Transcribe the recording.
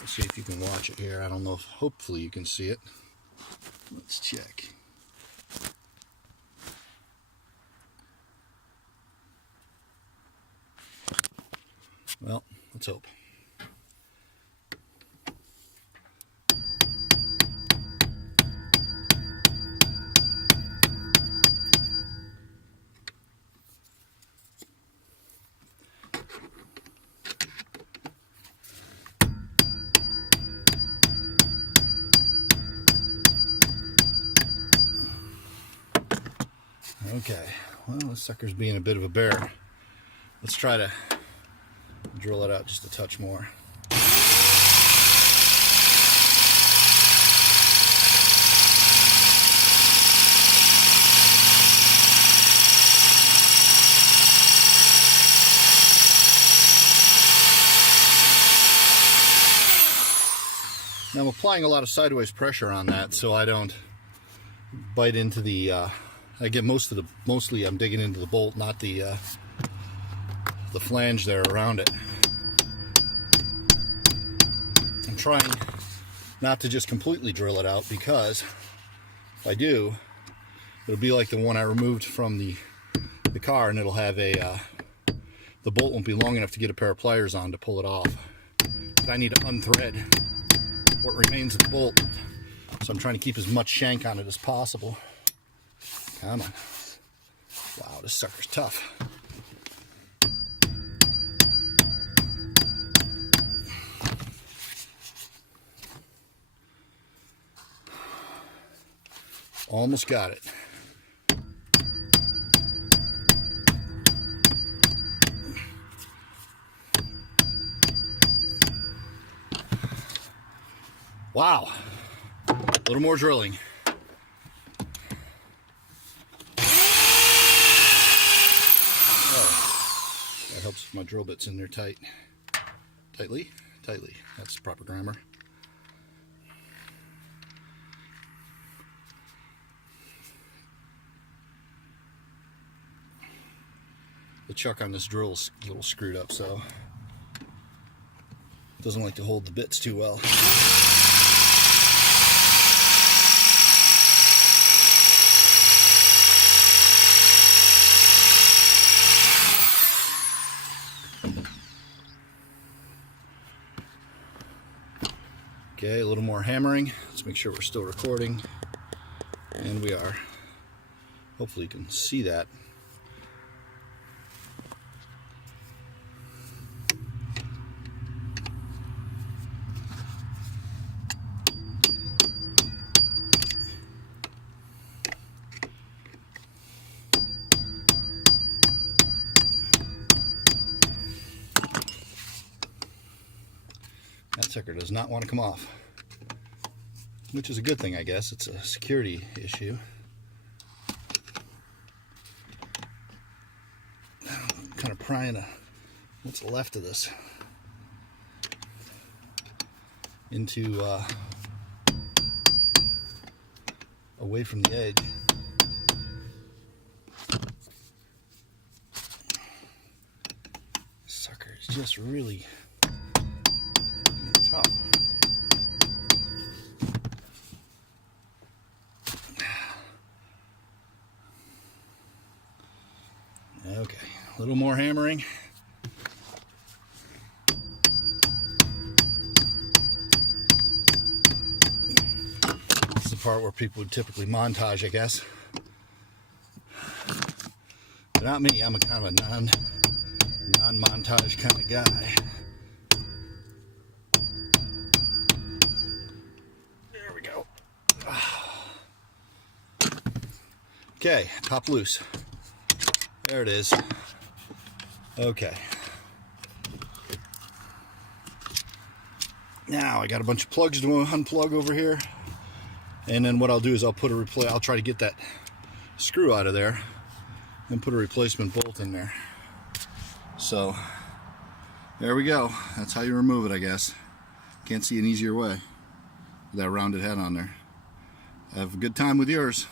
Let's see if you can watch it here. I don't know if, hopefully you can see it. Let's check. Well, let's hope. Okay, well, this sucker's being a bit of a bear. Let's try to drill it out just a touch more. Now I'm applying a lot of sideways pressure on that so I don't bite into the I get mostly I'm digging into the bolt, not the flange there around it. I'm trying not to just completely drill it out, because if I do, it'll be like the one I removed from the car, and it'll have a the bolt won't be long enough to get a pair of pliers on to pull it off. I need to unthread what remains of the bolt, so I'm trying to keep as much shank on it as possible. Come on. Wow, this sucker's tough. Almost got it. Wow. A little more drilling. That helps if my drill bit's in there tightly. That's proper grammar. The chuck on this drill's a little screwed up, so it doesn't like to hold the bits too well. Okay, a little more hammering. Let's make sure we're still recording. And we are. Hopefully you can see that. That sucker does not want to come off, which is a good thing, I guess. It's a security issue. I'm kind of prying what's left of this into away from the edge. Sucker is just really tough. Okay, a little more hammering. This is the part where people would typically montage, I guess. But not me. I'm a kind of a non-montage kind of guy. There we go. Okay, pop loose. There it is. Okay. Now I got a bunch of plugs to unplug over here, and then what I'll do is I'll try to get that screw out of there and put a replacement bolt in there. So there we go. That's how you remove it, I guess. Can't see an easier way with that rounded head on there. Have a good time with yours.